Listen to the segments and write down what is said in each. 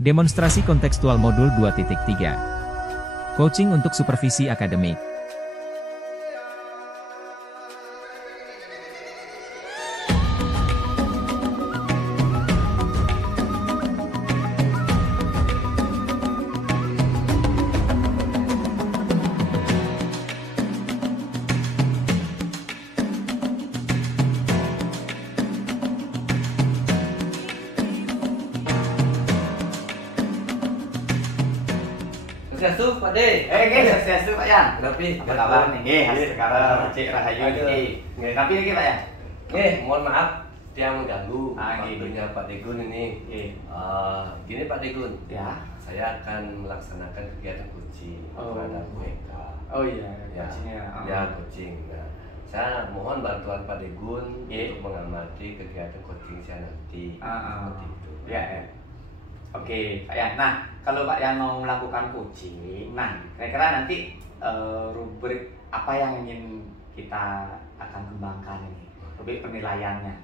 Demonstrasi kontekstual modul 2.3. Coaching untuk supervisi akademik. Swastiastu, Pak De. Swastiastu Pak Yan. Tapi Apa kabar nih? Nggih, sekarang Cik Rahayu niki. Tapi niki Pak Yan. Mohon maaf dia mengganggu nggih. waktunya Pak Degun ini. Gini Pak Degun, Ya. saya akan melaksanakan kegiatan coaching terhadap Bu Eka. Oh iya, Ya, coachingnya. ya coaching. Nah, saya mohon bantuan Pak Degun untuk mengamati kegiatan coaching saya nanti. Seperti itu. Ya. Oke, Pak Yan. Nah, kalau Pak Yan mau melakukan coaching, nah kira-kira nanti rubrik apa yang ingin kita akan kembangkan ini? Rubrik penilaiannya.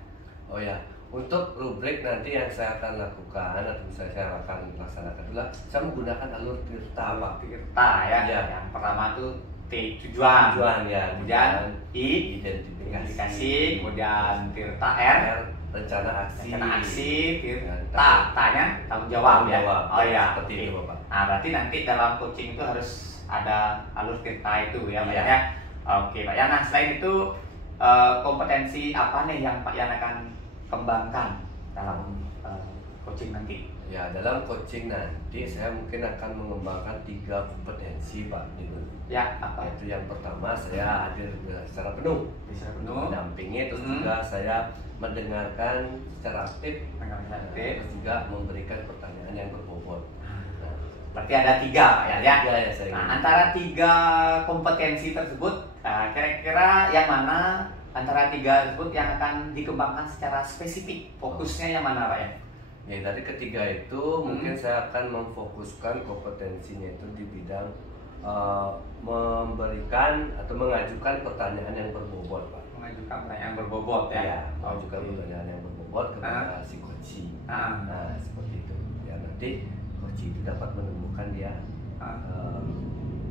Oh ya, untuk rubrik nanti yang saya akan lakukan atau misalnya saya akan laksanakan adalah saya menggunakan alur tirta, Pak. Tirta ya. Ya. Yang pertama tuh T tujuan, Ya, kemudian I identifikasi, kemudian tirta R rencana aksi, tirta tanya tanggung jawab ya. Oh ya, seperti itu Bapak. Nah, berarti nanti dalam coaching itu harus ada alur tirta itu ya Pak Yan ya. Oke Pak Yan. Nah, selain itu kompetensi apa nih yang Pak Yan akan kembangkan dalam coaching nanti? Ya, dalam coaching nanti saya mungkin akan mengembangkan 3 kompetensi Pak Degun. Ya, apa? Yaitu yang pertama saya hadir secara penuh, Bisa penuh. mendampingi, terus juga saya mendengarkan secara aktif, terus juga memberikan pertanyaan yang berbobot. Berarti ada 3 Pak Yan ya. Ya, saya Nah, antara 3 kompetensi tersebut, kira-kira yang mana antara 3 tersebut yang akan dikembangkan secara spesifik? Fokusnya yang mana Pak Yan? Ya, dari ketiga itu mungkin saya akan memfokuskan kompetensinya itu di bidang memberikan atau mengajukan pertanyaan yang berbobot, Pak. Mengajukan pertanyaan yang berbobot ya. Ya, mengajukan pertanyaan yang berbobot kepada si coach. Nah, seperti itu. Ya, nanti coach itu dapat menemukan dia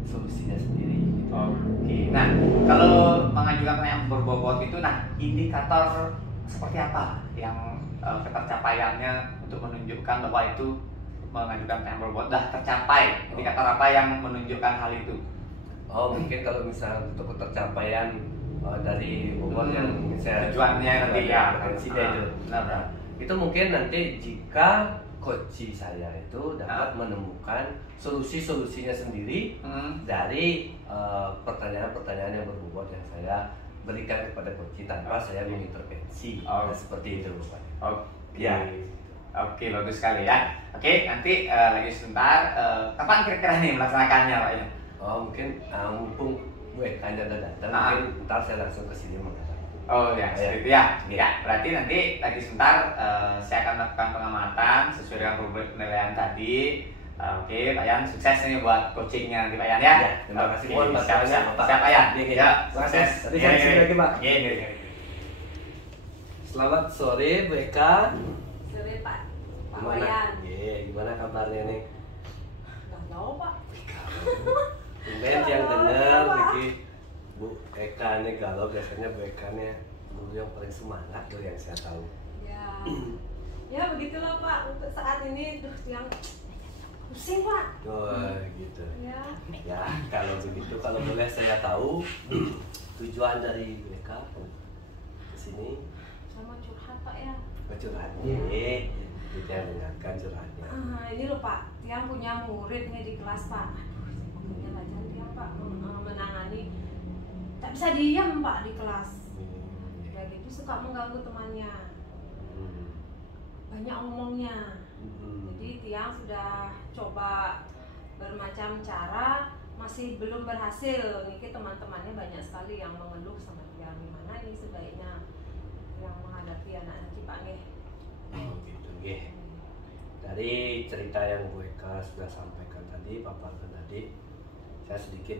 solusinya sendiri. Gitu. Oke. Nah, kalau mengajukan pertanyaan yang berbobot itu, nah indikator seperti apa yang ketercapaiannya untuk menunjukkan bahwa itu mengajukan pertanyaan berbobot dah tercapai? Indikator apa yang menunjukkan hal itu? Oh, mungkin kalau misalnya untuk ketercapaian dari bobot yang mungkin saya tujuannya nanti ya, potensinya itu. Nah, itu mungkin nanti jika coach saya itu dapat menemukan solusi-solusinya sendiri dari pertanyaan-pertanyaan yang berbobot yang saya berikan kepada coach tanpa saya mengintervensi. Seperti itu, Pak. Ya. Oke, bagus sekali ya. Oke, nanti lagi sebentar. Kapan kira-kira nih melaksanakannya, Pak ya? Oh, mungkin mumpung Bu Eka-nya udah datang, mungkin ntar saya langsung ke sini menghadap. Oh ya, seperti itu ya. Ya, berarti nanti lagi sebentar saya akan melakukan pengamatan sesuai dengan rubrik penilaian tadi. Oke, Pak Yan, sukses nih buat coachingnya nanti Pak Yan ya. Terima kasih. Siap Pak Yan. Ya, sukses. Tadi saya sini lagi, Pak. Iya. Selamat sore, Bu Eka. Sore Pak. Pak Gimana? Wayan. Gimana kabarnya nih? Nggak tahu Pak. Mungkin yang dengar lagi Bu Eka nih galau, biasanya Bu Eka nih guru yang paling semangat tuh yang saya tahu. Ya. Ya begitulah Pak. Untuk saat ini yang pusing Pak. Oh gitu. Ya. Ya kalau begitu, kalau boleh saya tahu tujuan dari Bu Eka ke sini. Sama curhat Pak ya. Curhat. Kita dengarkan curhatnya. Ini loh Pak, Tiang punya murid nih di kelas Pak. Aduh, saya ngomongnya lancar Tiang Pak menangani. Tak bisa diam Pak di kelas. Ya gitu suka mengganggu temannya. Banyak ngomongnya. Jadi Tiang sudah coba bermacam cara, masih belum berhasil. Niki teman-temannya banyak sekali yang mengeluh sama Tiang. Gimana ini sebaiknya yang menghadapi anak Pak nih? Gitu nggih. Dari cerita yang Bu Eka sudah sampaikan tadi, paparkan tadi, saya sedikit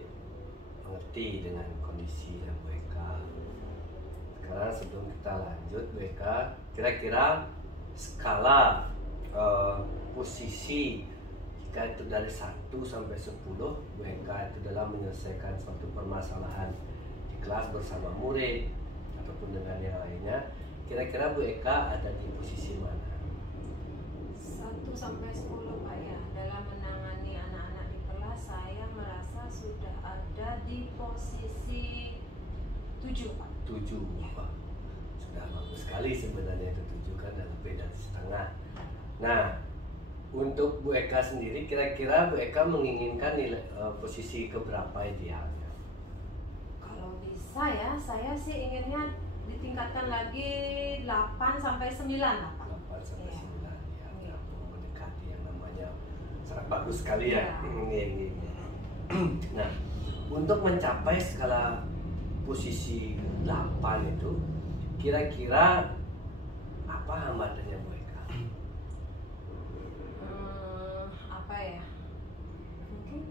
mengerti dengan kondisi Bu Eka. Sekarang sebelum kita lanjut, Bu Eka, kira-kira skala posisi jika itu dari 1 sampai 10, Bu Eka itu dalam menyelesaikan suatu permasalahan di kelas bersama murid ataupun dengan yang lainnya, kira-kira Bu Eka ada di posisi mana? 1 sampai 10 Pak ya. Dalam menangani anak-anak di kelas saya merasa sudah ada di posisi 7 Pak. 7. Wah, sudah bagus sekali sebenarnya itu 7 kan, dan lebih dari setengah. Nah, untuk Bu Eka sendiri kira-kira Bu Eka menginginkan nilai posisi keberapa idealnya? Kalau bisa ya, saya sih inginnya ditingkatkan lagi 8 sampai 9 lah Pak. 8 sampai Iya. 9 ya, Iya. mendekati yang namanya sangat bagus sekali ya. Iya. Nah, untuk mencapai skala posisi 8 itu kira-kira apa hambatannya Bu Eka? Apa ya? Mungkin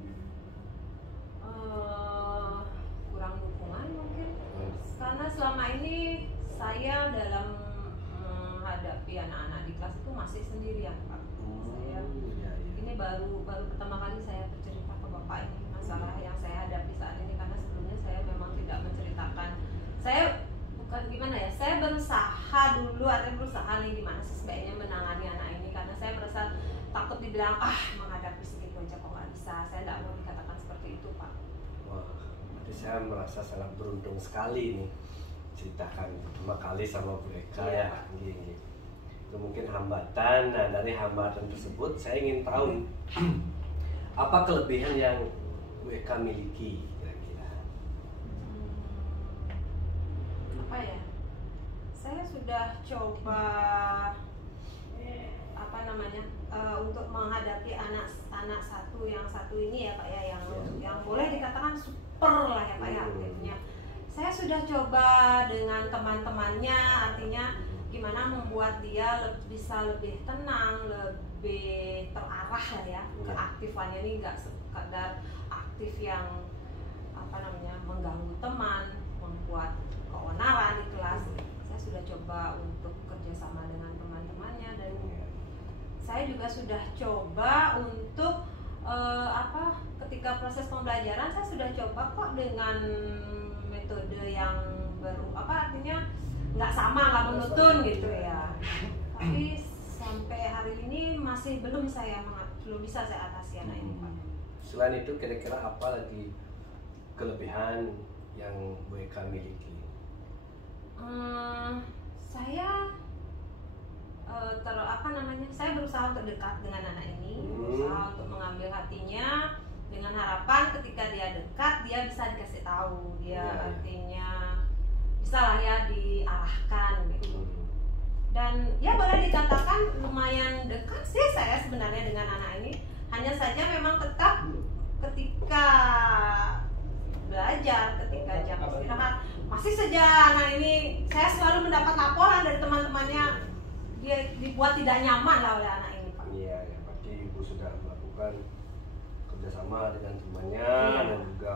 kurang dukungan mungkin. Karena selama ini saya dalam menghadapi anak-anak di kelas itu masih sendirian Pak. Saya ini baru pertama kali saya bercerita ke Bapak ini masalah yang saya hadapi saat ini, karena sebelumnya saya memang tidak menceritakan. Saya bukan gimana ya, saya berusaha dulu, artinya berusaha nih gimana sih sebaiknya menangani anak ini, karena saya merasa takut dibilang menghadapi segitu aja kok nggak bisa. Saya tidak mau dikatakan seperti itu Pak. Wah, berarti saya merasa sangat beruntung sekali nih ceritakan pertama kali sama Bu Eka ya. Gini. Itu mungkin hambatan. Nah, dari hambatan tersebut saya ingin tahu apa kelebihan yang Bu Eka miliki kira-kira. Apa ya? Saya sudah coba untuk menghadapi anak satu yang satu ini ya Pak ya, yang boleh dikatakan super lah ya Pak ya aktifnya. Saya sudah coba dengan teman-temannya, artinya gimana membuat dia bisa lebih tenang, lebih terarah lah ya. Keaktifannya ini nggak sekadar aktif yang mengganggu teman, membuat keonaran di kelas. Saya sudah coba untuk kerjasama dengan teman-temannya, dan saya juga sudah coba untuk ketika proses pembelajaran saya sudah coba kok dengan metode yang baru, artinya nggak sama, nggak monoton gitu ya. Tapi sampai hari ini masih belum bisa saya atasi anak ini Pak. Selain itu kira-kira apa lagi kelebihan yang Bu Eka miliki? Saya saya berusaha untuk dekat dengan anak ini, berusaha untuk mengambil hatinya dengan harapan ketika dia dekat dia bisa dikasih tahu, artinya bisa lah ya diarahkan gitu. Dan ya boleh dikatakan lumayan dekat sih saya sebenarnya dengan anak ini. Hanya saja memang tetap ketika belajar, ketika jam istirahat, masih saja anak ini saya selalu mendapat laporan dari teman-temannya, dia dibuat tidak nyaman lah oleh anak ini Pak. Iya, ya, berarti Ibu sudah melakukan kerjasama dengan temannya dan juga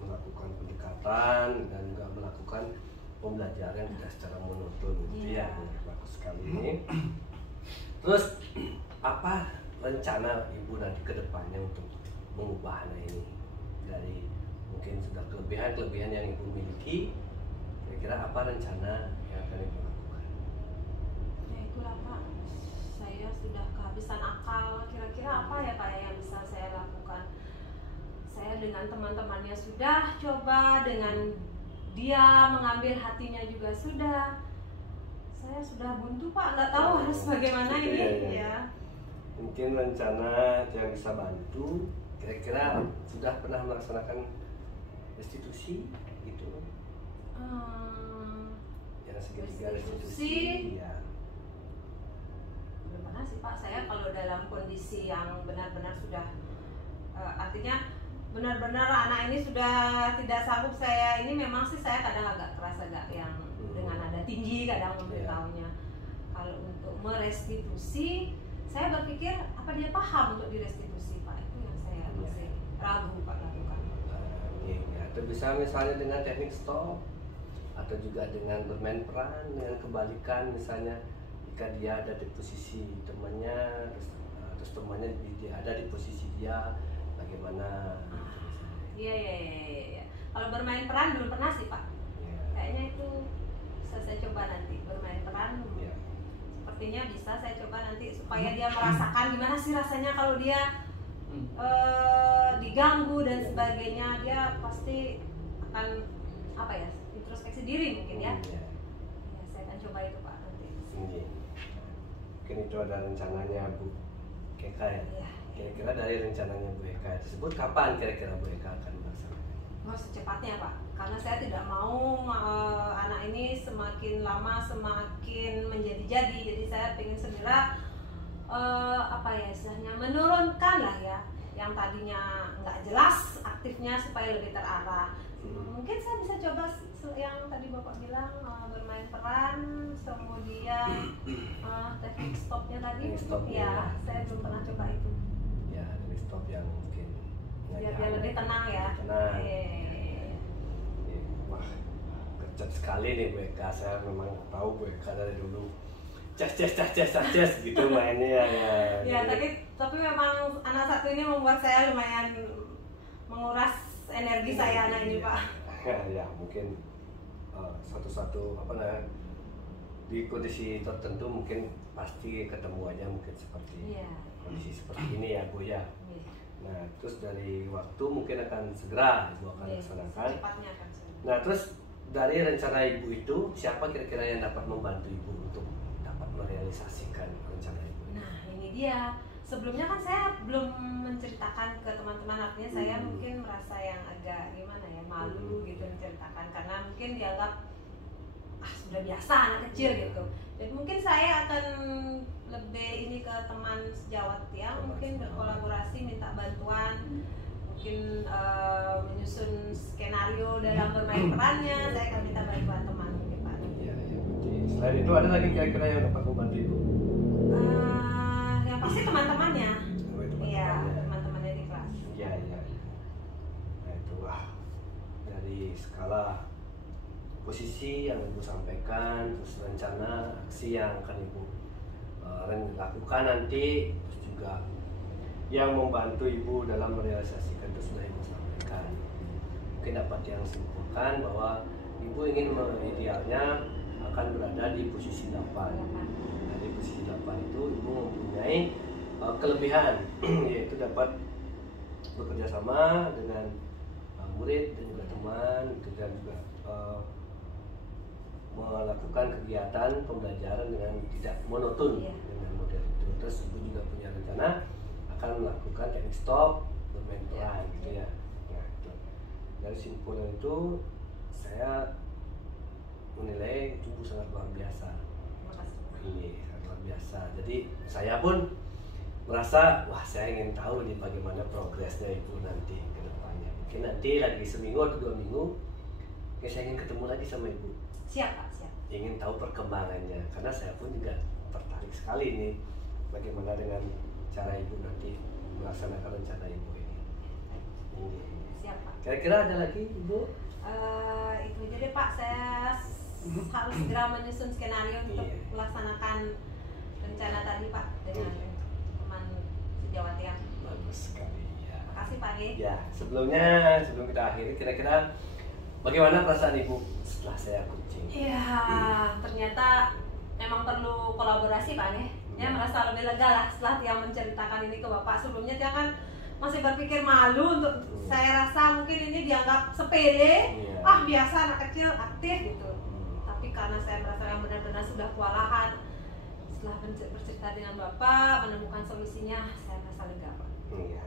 melakukan pendekatan dan juga melakukan pembelajaran tidak secara monoton. Iya, bagus sekali ini. Terus apa rencana Ibu nanti ke depannya untuk mengubah anak ini dari mungkin sudah kelebihan yang Ibu miliki, kira-kira apa rencana yang akan Ibu lakukan? Ya itulah Pak, saya sudah kehabisan akal. Kira-kira apa ya Pak yang bisa saya lakukan? Saya dengan teman-temannya sudah coba, dengan dia mengambil hatinya juga sudah. Saya sudah buntu Pak, nggak tahu harus bagaimana ini ya. Mungkin rencana yang bisa bantu, kira-kira sudah pernah melaksanakan restitusi gitu? Yang segitiga restitusi ya. Belum pernah sih Pak, saya kalau dalam kondisi yang benar-benar sudah artinya benar-benar anak ini sudah tidak sanggup, saya ini memang sih saya kadang agak keras, agak yang dengan nada tinggi kadang memberitahunya. Kalau untuk merestitusi, saya berpikir apa dia paham untuk direstitusi Pak, itu yang saya masih ragu Pak lakukan. Atau bisa misalnya dengan teknik stop, atau juga dengan bermain peran, dengan kebalikan misalnya ketika dia ada di posisi temannya, terus temannya dia ada di posisi dia, bagaimana? Iya. Kalau bermain peran belum pernah sih Pak. Kayaknya itu bisa saya coba nanti bermain peran. Sepertinya bisa saya coba nanti supaya dia merasakan gimana sih rasanya kalau dia diganggu dan sebagainya. Dia pasti akan introspeksi diri mungkin ya. Saya akan coba itu Pak nanti. Mungkin itu ada rencananya Bu Eka ya. Kira-kira dari rencananya Bu Eka tersebut kapan kira-kira Bu Eka akan melaksanakan? Secepatnya Pak, karena saya tidak mau anak ini semakin lama semakin menjadi-jadi. Jadi saya ingin segera istilahnya menurunkan lah ya, yang tadinya nggak jelas aktifnya supaya lebih terarah. Mungkin saya bisa coba yang tadi Bapak bilang bermain peran, kemudian teknik stopnya tadi. Saya belum pernah coba itu. Ya, teknik stop yang mungkin biar lebih tenang ya. Wah, kecap sekali nih Bu Eka. Saya memang tahu Bu Eka dari dulu cas gitu mainnya ya. Tapi memang anak satu ini membuat saya lumayan menguras energi saya anak ini Pak. Ya mungkin satu-satu di kondisi tertentu mungkin pasti ketemu aja mungkin seperti kondisi seperti ini ya Bu ya. Nah terus dari waktu mungkin akan segera Ibu akan laksanakan. Nah terus dari rencana Ibu itu siapa kira-kira yang dapat membantu Ibu untuk dapat merealisasikan rencana Ibu? Nah ini dia. Sebelumnya kan saya belum menceritakan ke teman-teman, artinya saya mungkin merasa yang agak malu gitu menceritakan karena mungkin dianggap sudah biasa anak kecil gitu. Jadi mungkin saya akan lebih ini ke teman sejawat yang mungkin berkolaborasi, minta bantuan, mungkin menyusun skenario dalam bermain perannya. Saya akan minta bantuan teman mungkin Pak. Iya. Selain itu ada lagi kira-kira yang dapat membantu Ibu? Yang pasti teman-temannya. Iya, teman-temannya di kelas. Iya. Nah itu dari skala posisi yang Ibu sampaikan, terus rencana aksi yang akan Ibu lakukan nanti, terus juga yang membantu Ibu dalam merealisasikan itu sudah Ibu sampaikan. Mungkin dapat yang simpulkan bahwa Ibu ingin idealnya akan berada di posisi 8. Nah, di posisi 8 itu Ibu mempunyai kelebihan yaitu dapat bekerja sama dengan murid dan juga teman, dan juga melakukan kegiatan pembelajaran dengan tidak monoton dengan model itu. Terus Ibu juga punya rencana akan melakukan teknik stop bermain peran gitu ya. Nah, itu. Dari simpulan itu saya menilai itu sangat luar biasa. Ini sangat luar biasa. Jadi saya pun merasa saya ingin tahu nih bagaimana progresnya Ibu nanti ke depannya. Mungkin nanti lagi seminggu atau 2 minggu saya ingin ketemu lagi sama Ibu. Siap Pak, siap. Ingin tahu perkembangannya karena saya pun juga tertarik sekali nih bagaimana dengan cara Ibu nanti melaksanakan rencana Ibu ini. Siap Pak. Kira-kira ada lagi Ibu? Itu aja deh Pak, saya harus segera menyusun skenario untuk melaksanakan rencana tadi Pak dengan teman sejawat yang. Bagus sekali ya. Makasih Pak. Ya, sebelum kita akhiri, kira-kira bagaimana perasaan Ibu setelah saya coaching? Iya, ternyata memang perlu kolaborasi Pak nih. Ya merasa lebih lega lah setelah dia menceritakan ini ke Bapak. Sebelumnya dia kan masih berpikir malu untuk saya rasa mungkin ini dianggap sepele, biasa anak kecil aktif gitu. Tapi karena saya merasa yang benar-benar sudah kewalahan, setelah bercerita dengan Bapak, menemukan solusinya, saya merasa lega Pak. Iya.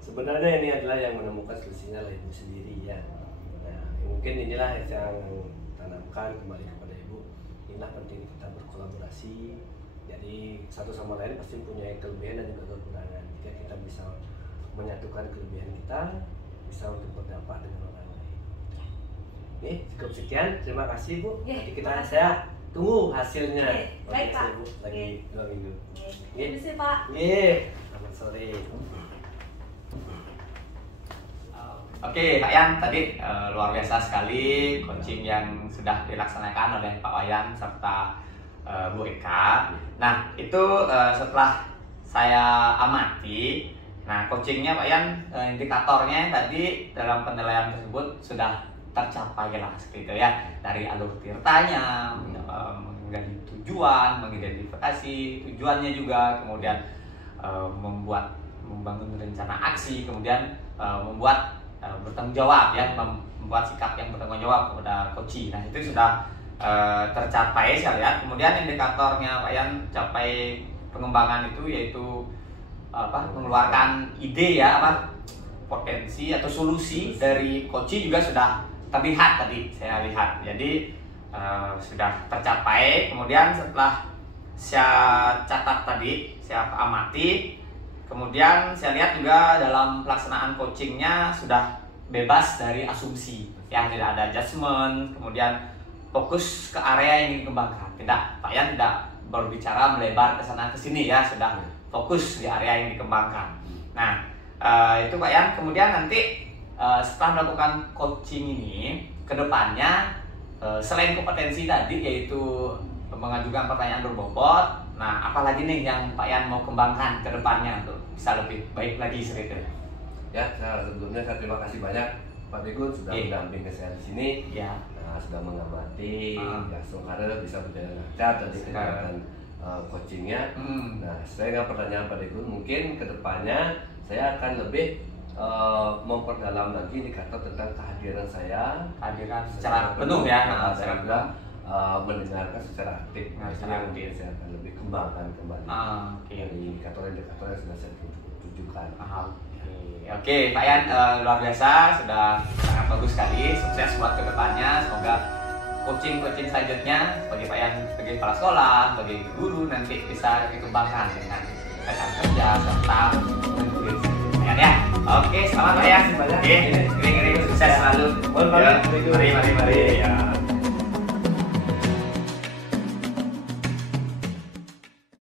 Sebenarnya ini adalah yang menemukan solusinya adalah Ibu sendiri ya. Nah, mungkin inilah yang tanamkan kembali kepada Ibu. Inilah penting kita berkolaborasi. Jadi satu sama lain pasti punya kelebihan dan juga kekurangan. Jika kita bisa menyatukan kelebihan kita, bisa untuk berdampak dengan orang lain. Nih cukup sekian. Terima kasih Bu. Nanti saya tunggu hasilnya. Baik Pak. Bu, lagi 2 minggu. Terima kasih Pak. Selamat sore. Oke Pak Yan, tadi luar biasa sekali coaching yang sudah dilaksanakan oleh Pak Wayan serta Bu Eka. Nah itu setelah saya amati, nah coachingnya Pak Yan, indikatornya tadi dalam penilaian tersebut sudah tercapai lah seperti itu ya, dari alur tirtanya, menggali tujuan, mengidentifikasi tujuannya juga, kemudian membangun rencana aksi, kemudian membuat bertanggung jawab ya, membuat sikap yang bertanggung jawab kepada coach. Nah itu sudah tercapai saya lihat. Kemudian indikatornya Pak Yan capai pengembangan itu yaitu mengeluarkan ide ya, potensi atau solusi dari coach juga sudah terlihat tadi saya lihat. Jadi sudah tercapai. Kemudian setelah saya catat tadi, saya amati, kemudian saya lihat juga dalam pelaksanaan coachingnya sudah bebas dari asumsi ya, tidak ada adjustment, kemudian fokus ke area yang dikembangkan. Tidak, Pak Yan tidak berbicara melebar ke sana ke sini ya, sudah fokus di area yang dikembangkan. Nah itu Pak Yan. Kemudian nanti setelah melakukan coaching ini, kedepannya selain kompetensi tadi yaitu mengajukan pertanyaan berbobot, nah apalagi nih yang Pak Yan mau kembangkan kedepannya untuk bisa lebih baik lagi seperti itu? Ya, sebelumnya saya terima kasih banyak Pak Teguh sudah mendampingi saya di sini. Ya. Nah, sudah mengamati, ya semoga bisa berjalan lancar dari kegiatan coachingnya. Nah, saya nggak pertanyaan Pak Teguh, mungkin kedepannya saya akan lebih memperdalam lagi indikator tentang kehadiran saya, kehadiran secara penuh ya, dan juga mendengarkan secara aktif. Nah, yang saya akan lebih kembangkan kembali dari indikator-indikator yang sudah saya tunjukkan. Oke, Pak Yan, luar biasa, sudah sangat bagus sekali. Sukses buat kedepannya. Semoga coaching selanjutnya bagi Pak Yan sebagai kepala sekolah, sebagai guru nanti bisa dikembangkan dengan rekan kerja serta ya. Oke, selamat Pak Yan. Oke, sukses selalu. Mari. Mari. Ya.